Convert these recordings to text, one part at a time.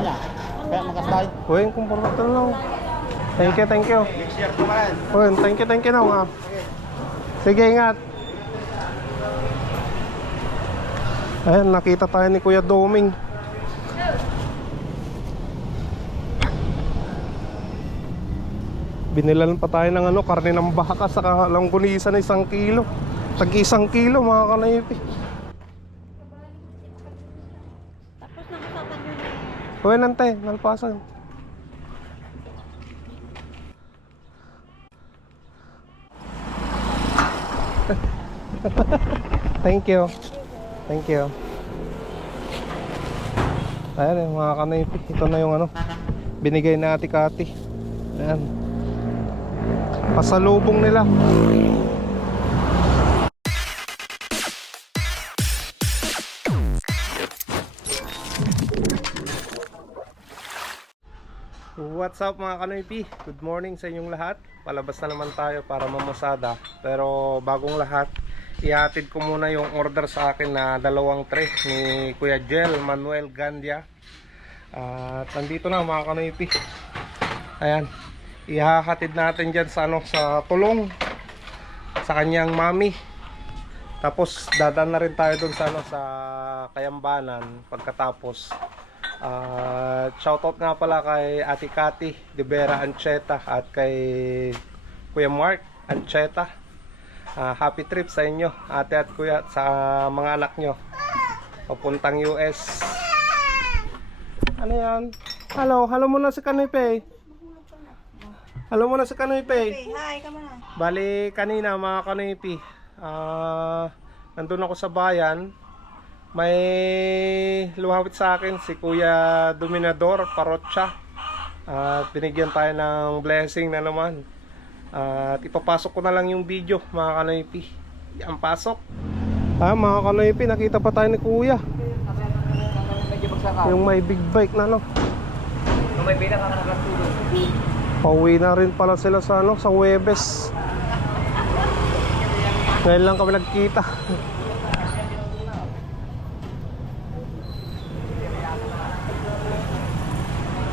niya. Kaya makastay. Uy, kumpurmat na lang. Thank you, thank you. Next year kumain. Uy, thank you, thank you na nga. Sige, ingat. Ayan, nakita tayo ni Kuya Doming. Binilan pa tayo ng ano, karne ng baka sa langgunisan na isang kilo. Tag isang kilo mga kanaypi. Tapos nakasapan nyo na nante, nalpasan. Thank you. Thank you. Ayan mga kanaypi. Ito na yung ano, binigay na ati Kati. Ayan. Pasalubong nila. What's up mga kanoypi? Good morning sa inyong lahat. Palabas na naman tayo para mamasada. Pero bagong lahat, ihatid ko muna yung order sa akin na dalawang tray ni Kuya Jel Manuel Gandia. At nandito na mga kanoypi. Ayan. Ihahatid natin dyan sa, ano, sa tulong sa kanyang mami. Tapos dadaan na rin tayo dun sa, ano, sa Kayambanan pagkatapos at shoutout nga pala kay Ate Kati De Vera Ancheta at kay Kuya Mark Ancheta. Ah, happy trip sa inyo, ate at kuya, at sa mga anak nyo. Papuntang US. Ano yan? Hello, hello muna si Kanipe. Hello muna si Kanipe. Hi, kama na. Bali kanina mga kanipi, ah nandun ako sa bayan. May luhawit sa akin si Kuya Dominador Parotcha. At binigyan tayo ng blessing na naman. At ipapasok ko na lang yung video mga kanipi. Ang pasok. Ah, mga kanipi, nakita pa tayo ni Kuya. Yung may big bike na no. Kung may pila ka nakatulog. Pauwi na rin pala sila sa ano, sa Webes. Ngayon lang kami nagkita.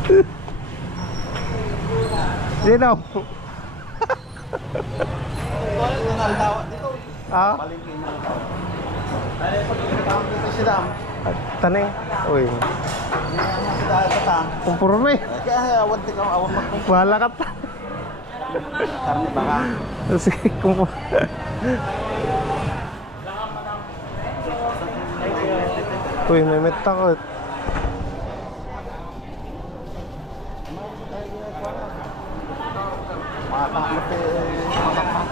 Dino. ah, Palingkin na lang tao. Ay, pag pinatawag dito si Dam. taneng. Uy, kumpurme. Kaya awan di ka awan mag Wala ka ta. karne baka. Sige, kumpurme. Uy, may metakot. Mga kakot eh, mga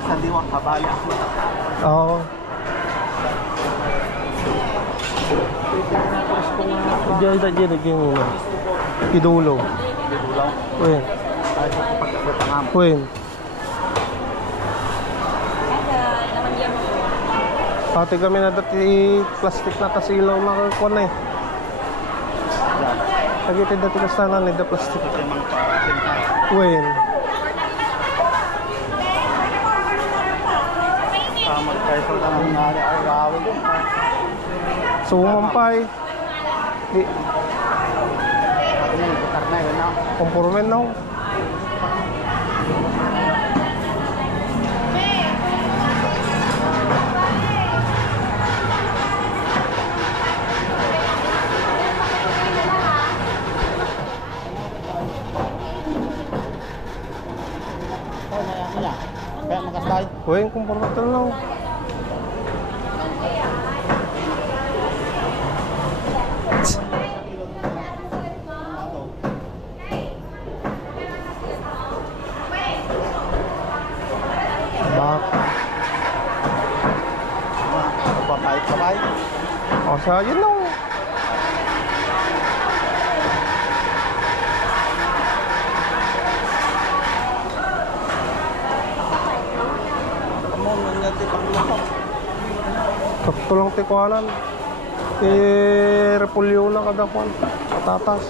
sa diwang kabaya. Oo. Diyan, diyan, diyan, diyan muna. Idulo. Dulaw. Uy, Ay, sa pagkakatangam. mo. Ate kami na dati plastic na kasilaw na kakuha na eh. Yan. Pagkita dati ka sana nila plastic. Ito yung mga pa-sentay. Uy, Tama kayo sa tanong nga ay gawin. Sumampay. Di, kumpurmen na. Kaya na yan niya. Kaya. Uy, kumpurmen na lang. O, sa yun lang. Sakto lang tikwanan. Eh, repulyo na kada kwan. Patatas.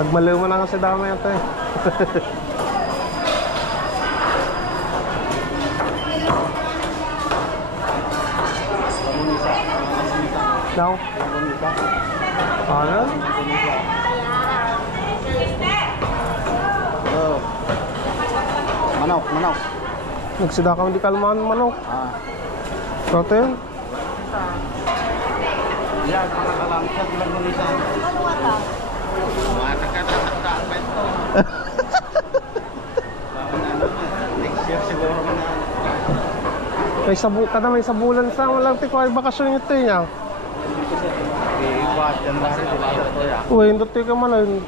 Agmaliw mo na nga si dami ito eh. Daw? Ano? Oh. Manok, manok. Nagsida ka hindi kalmahan manok. Ah. Ito yun. Yan, mga kalang siya, ilang nulisa. Ano nga ta? Mga nagkatatakta ang kwento. Next year siguro ka na. May sabu kada may sabulan sa walang tiko ay bakasyon ito niya. Iiwat yan ba rin, diba? Ito ya. Uy, hindi tayo ka malan.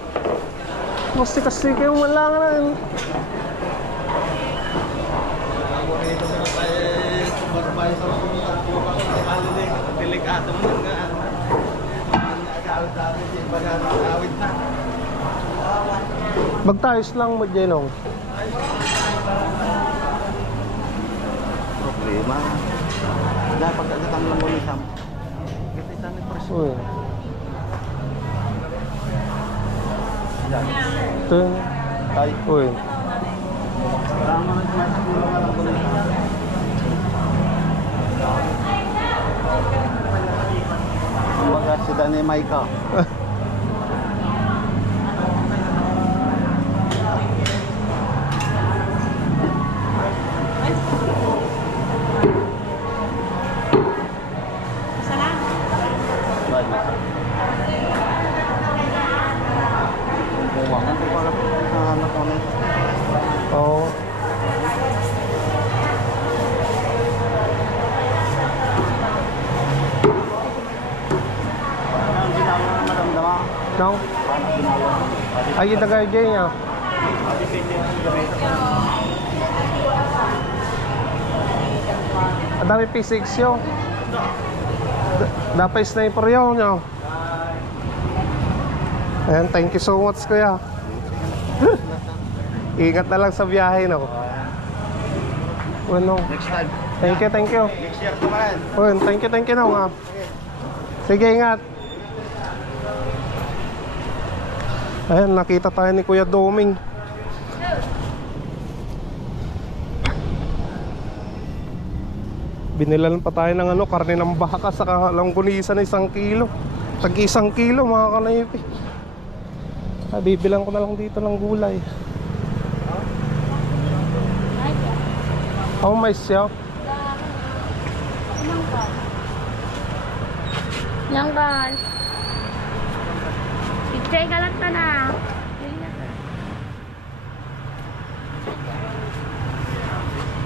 Mas kasi kayo malang na yun. Delikado mo nga. Magtayos lang mo Jenong. Problema. Dahil pagkagatam lang mo ni Sam. Isa ni Preso. Uy. Yan. Ito. Tay. Uy. Kumbaga si Danny Maika. Isa lang. Buwangan ko para sa anak ko na. Oo. Ang ginawa na maramdaman. Now, Paano ginawa? Dyan niya. Ang dami P6 yun. Dapat sniper yun niya. Ayan, thank you so much kuya. Ingat na lang sa biyahe no. Ano? Next time. Thank you, thank you. Next year kumain. Oh, thank you, thank you na nga. Sige, ingat. Ayan, nakita tayo ni Kuya Doming. Binilan pa tayo ng ano, karne ng baka sa langgunisan na isang kilo. Tag isang kilo mga kanaypi. Ah, bibilang ko na lang dito ng gulay. Ay, How much siya? Nanggal. Pichay galat ka na.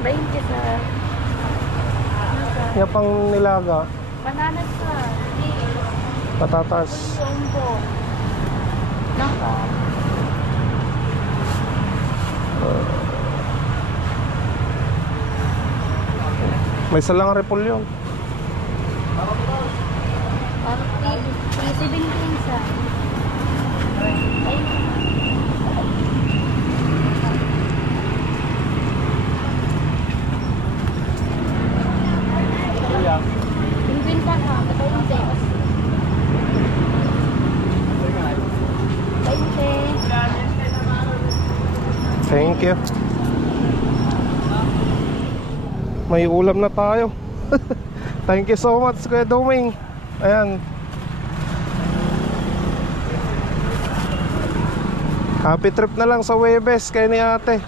Bainte sa Yan pang nilaga. Bananas ka. Patatas. Sombo. Nanggal. May salang repolyo. Parang 317 sa Binbinta ka, ito yung test. 20. Thank you. May ulam na tayo. Thank you so much, Kuya Doming. Ayan. Happy trip na lang sa Webes kay ni ate.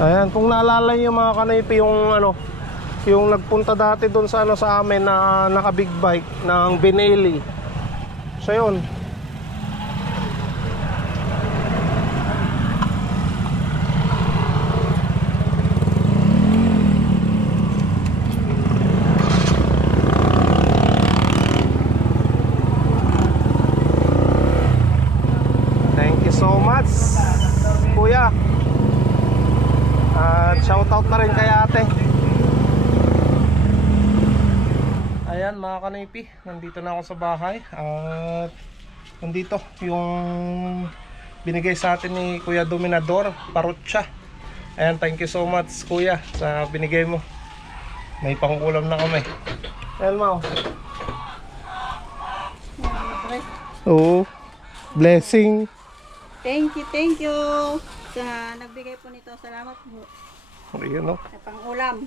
Ayan, kung naalala niyo mga kanaypi yung ano, yung nagpunta dati doon sa ano sa amin na naka big bike ng Benelli. Siya yun. Thank you so much, Kuya. At shoutout na rin kay ate. Ayan mga kanipi, nandito na ako sa bahay at nandito yung binigay sa atin ni Kuya Dominador, parutsa. Ayan, thank you so much Kuya sa binigay mo. May pangulam na kami. Mo. Oo. Blessing. Thank you, thank you. Sa nagbigay po nito, salamat po. Ayun no. Sa pang-ulam.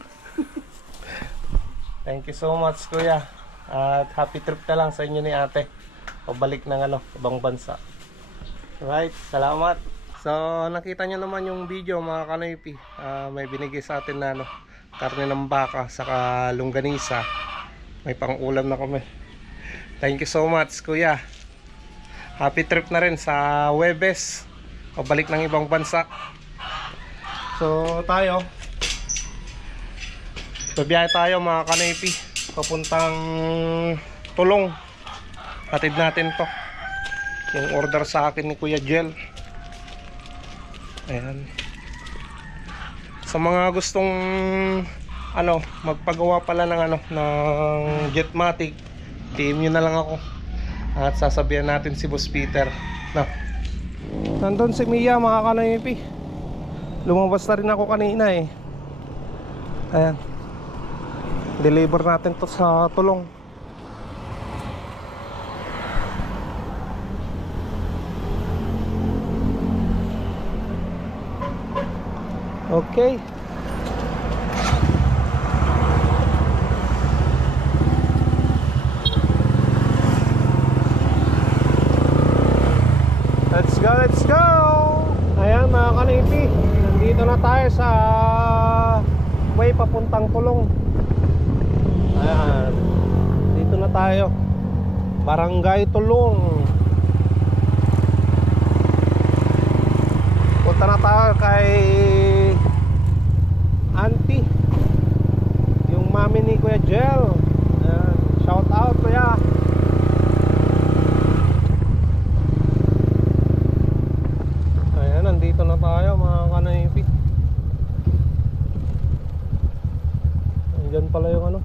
Thank you so much kuya. At happy trip na lang sa inyo ni ate. Pabalik ng ano, ibang bansa. Right, salamat. So nakita nyo naman yung video mga kanoypi. Ah, may binigay sa atin na ano, karne ng baka saka longganisa. May pang-ulam na kami. Thank you so much kuya. Happy trip na rin sa Webes. Pabalik ng ibang bansa. So tayo, Babiyahe tayo mga kanipi Papuntang tulong. Hatid natin to. Yung order sa akin ni Kuya Jel. Ayan. Sa mga gustong Ano Magpagawa pala ng ano Ng Jetmatic Team nyo na lang ako. At sasabihan natin si Boss Peter. Na Nandun si Mia mga kanipi Lumabas na rin ako kanina eh. Ayan deliver natin to sa tulong. Okay. Let's go let's go! Ayan mga kanipi nandito na tayo sa way papuntang tulong Ayan. Dito na tayo. Barangay Tulong. Punta na tayo kay Auntie. Yung mami ni Kuya Jel. Ayan. Shout out kuya. Ayan, nandito na tayo mga kanaypi. Andyan pala yung ano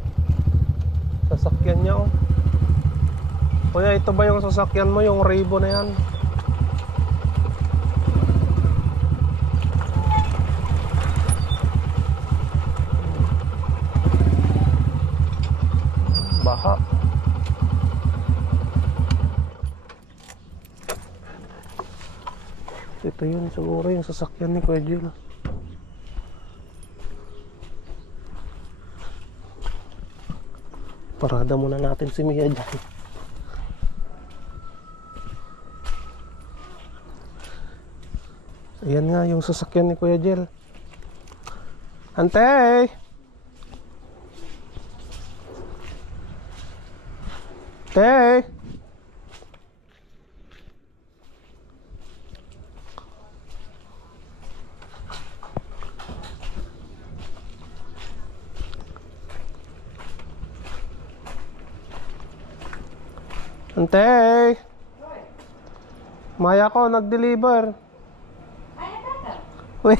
sasakyan niya oh. Kuya, ito ba yung sasakyan mo, yung Raybo na yan? Baha. Ito yun siguro yung sasakyan ni Kuya Jill. Parada muna natin si Mia dyan. Ayan nga yung sasakyan ni Kuya Jel. Ante! Ante! Ante! Maya ko, nag-deliver. Uy.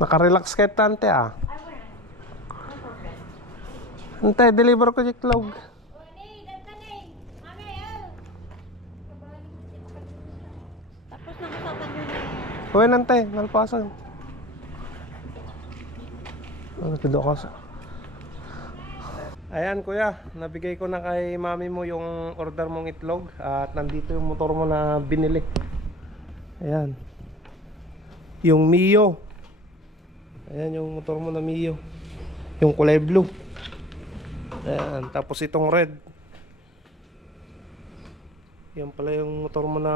Naka-relax kay tante ah. Ante, deliver ko yung clog. Uy, nante, nalpasan. Ano, tido ka sa... Ayan kuya, nabigay ko na kay mami mo yung order mong itlog at nandito yung motor mo na binili. Ayan. Yung Mio. Ayan yung motor mo na Mio. Yung kulay blue. Ayan, tapos itong red. Yan pala yung motor mo na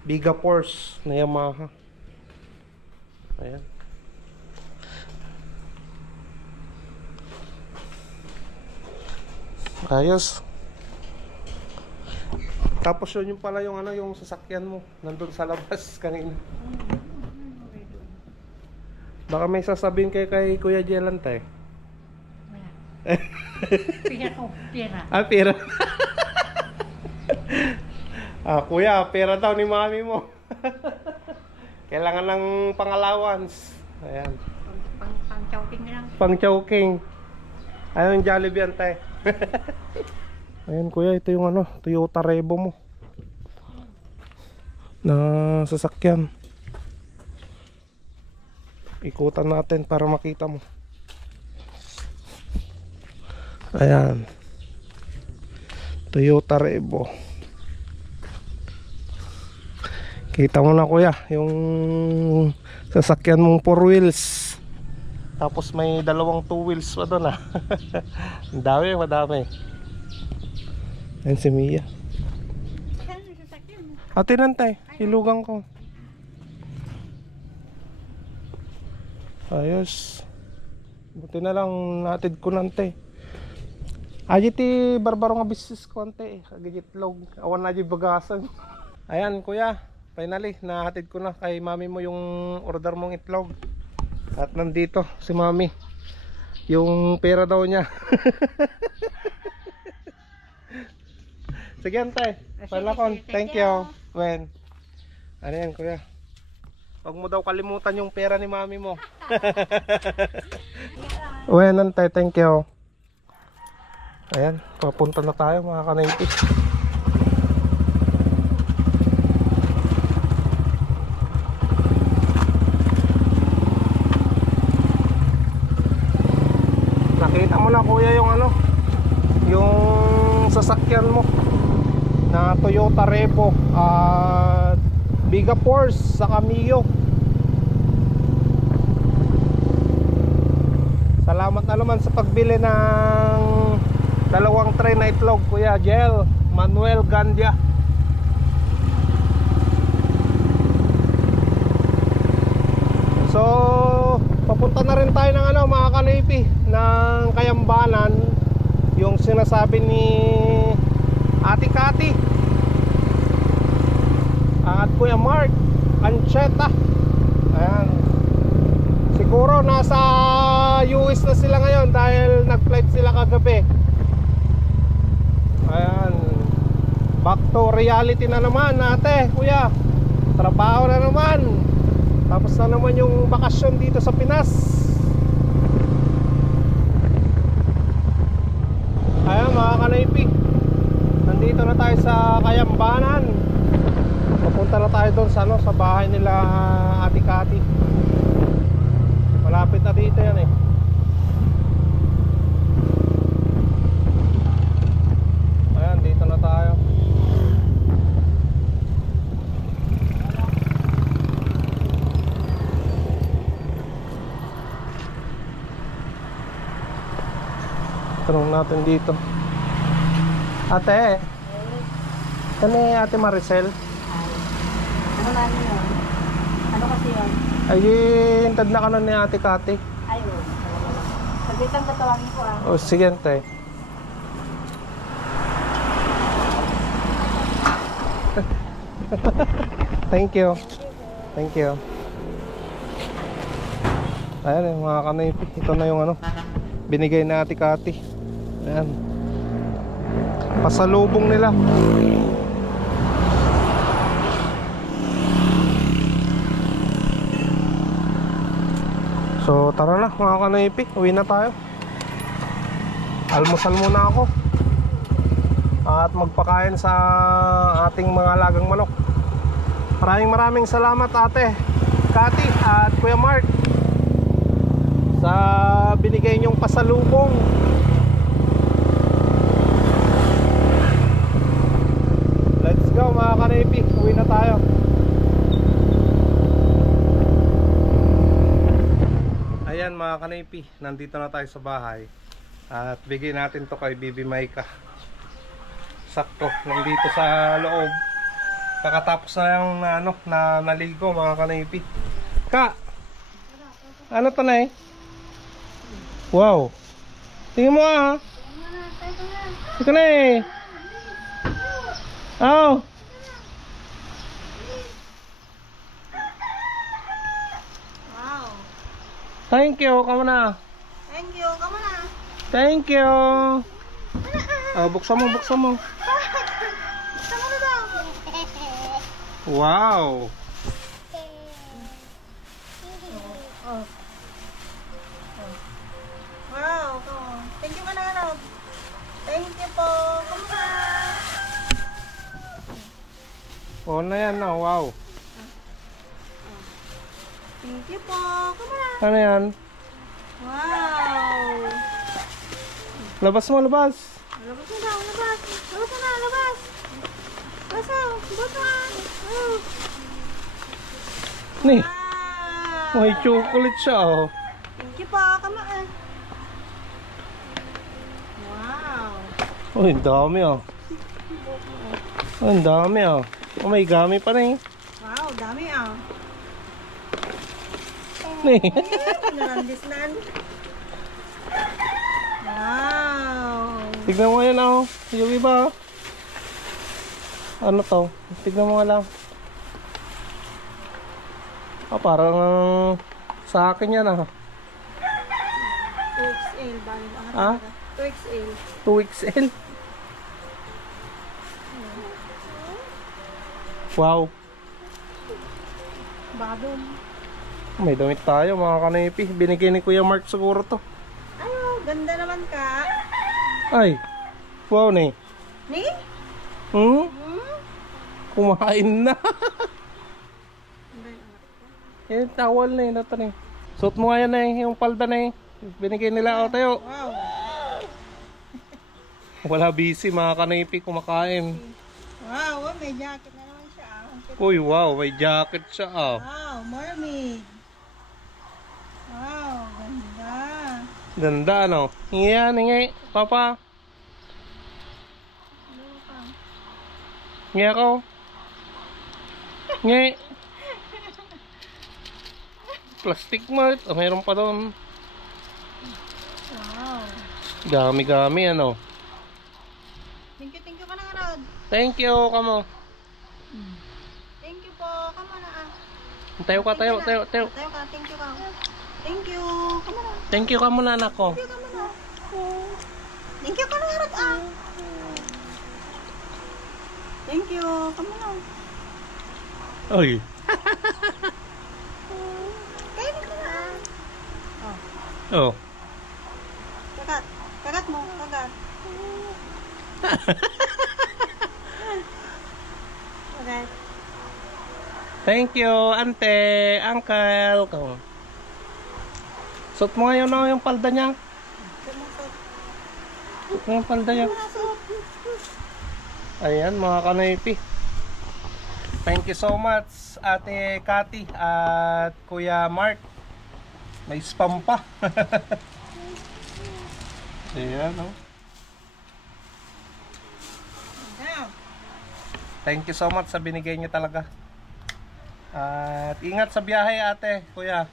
Biga Force na Yamaha. Ayan. Ayos. Tapos yun yung pala yung ano yung sasakyan mo nandun sa labas kanina. Baka may sasabihin kay kay Kuya Jelante. Pira ko, pira. Ah, pera. ah, kuya, pera daw ni mami mo. Kailangan ng pang-allowance. Ayan. Pang, pang choking lang. Pang choking. Ayun, Jollibee ante. Ayan kuya, ito yung ano, Toyota Revo mo. Na sasakyan. Ikutan natin para makita mo. Ayan. Toyota Revo. Kita mo na kuya, yung sasakyan mong four wheels. Tapos may dalawang two wheels pa doon ah. Ang dami, madami. Ayan si Mia. Ate nantay, hilugan ko. Ayos. Buti na lang natid ko nante. Aji ti barbaro nga business ko ante. Agigit log. Awan na bagasan. Ayan kuya, finally nahatid ko na kay mami mo yung order mong itlog. At nandito si mami. Yung pera daw niya. Sige ante. Palakon. Thank you. When? Ano yan kuya? Huwag mo daw kalimutan yung pera ni mami mo. When ante, thank you. Ayan, papunta na tayo mga kanayti. Nakita mo na kuya yung ano, yung sasakyan mo na Toyota Revo at Biga Force sa Camillo. Salamat na naman sa pagbili ng dalawang tray na itlog Kuya Jel Manuel Gandia. So, papunta na rin tayo ng ano mga kanipi ng Kayambanan yung sinasabi ni Ate Kati at Kuya Mark Ancheta. Ayan. Siguro nasa US na sila ngayon dahil nag-flight sila kagabi. Ayan. Back to reality na naman ate, kuya. Trabaho na naman. Tapos na naman yung bakasyon dito sa Pinas. Ayan mga kanaypi. Nandito na tayo sa Kayambanan. Papunta na tayo doon sa, ano, sa bahay nila Ate Kati. Malapit na dito yan eh. Ayan, dito na tayo. Tanong natin dito. Ate, eh, Ate Maricel? Ano na yun? Ano kasi yun? Ay, hintad na ka na ni Ate Kati. Ayun. Saglit lang katawagin ko ah. O, sige, ante. Thank you. Thank you. Ayan eh, mga kanaypi. Ito na yung ano, binigay na Ate Kati. Ayan. Pasalubong nila. So tara na mga kanaypi, uwi na tayo. Almusal muna ako. At magpakain sa ating mga lagang manok. Maraming maraming salamat ate, Kati at Kuya Mark sa binigay niyong pasalubong. Let's go mga kanaypi, uwi na tayo. Ayan mga kanaypi, nandito na tayo sa bahay. At bigay natin to kay Bibi Maika. Sakto, nandito sa loob. Kakatapos na yung ano, na naligo mga kanaypi. Ka! Ano to na eh? Wow! Tingnan mo ah! Ito na eh! Oh! Thank you! Kamo na! Thank you. Kamu na. Thank you! Oh, buksan mo, buksan mo. Kamu na daw. Wow! Wow. Kamu. Thank you ano. Thank you po. Kamu na. Oh na yan na, wow. You po. Kamu na. Ano yan? Wow. Labas mo, labas. Labas na daw. Labas. Labas na. Labas. Labas na. Labas na. Oh. Ni, Wow. may chocolate siya oh. Thank you po. Kamaan. Wow. Oh, ang dami oh. Oh, ang dami oh. Oh, may gami pa na eh. Wow, dami ah. Ni. Narandisnan. Wow. Tignan mo yan oh. Yung iba oh. Ano to? Tignan mo nga lang. Ah, parang ah, sa akin yan ah. 2XL ba? Ah? 2XL. 2XL. Wow. Badon. May damit tayo mga kanipi. Binigay ni Kuya Mark siguro to. Ano, ganda naman ka. Ay. Wow ni. Ni? Hmm? Hmm? Kumain na. Yung towel na yun. Ito na. Suot mo nga yan na eh. Yung palda na eh. Binigay nila. O tayo. Wow. Wala busy mga kanipi kumakain. Wow, oh, may jacket na naman siya. ah. Uy wow. May jacket siya ah. Wow, mermaid. Wow, ganda. Ganda. Hingi yan. Hingi. Papa. Hingi ako. Hingi. Plastic mart. Oh, mayroon pa doon. Wow. Gami-gami ano. Thank you, thank you ka na, Rod. Thank you, kamo. Thank you po. Kama na ah. Tayo ka, tayo, tayo, tayo. Tayo ka, thank you ka. Thank you. Kama na. Thank you ka muna, anak ko. Thank you, kama na. Thank you ka ah. Thank you. Kama na. Oy. Kainin ka na. Oh, Oh. kagat. Kagat mo, kagat. Kagat. Thank you, ante, uncle. Kamo. Suot mo ngayon no, yung palda niya. Suot mo yung palda niya. Ayan, mga kanaypi. Thank you so much, Ate Cathy at Kuya Mark. May spam pa. Ayan, oh. Now, Thank you so much sa binigay niyo talaga. At ingat sa biyahe, ate, kuya.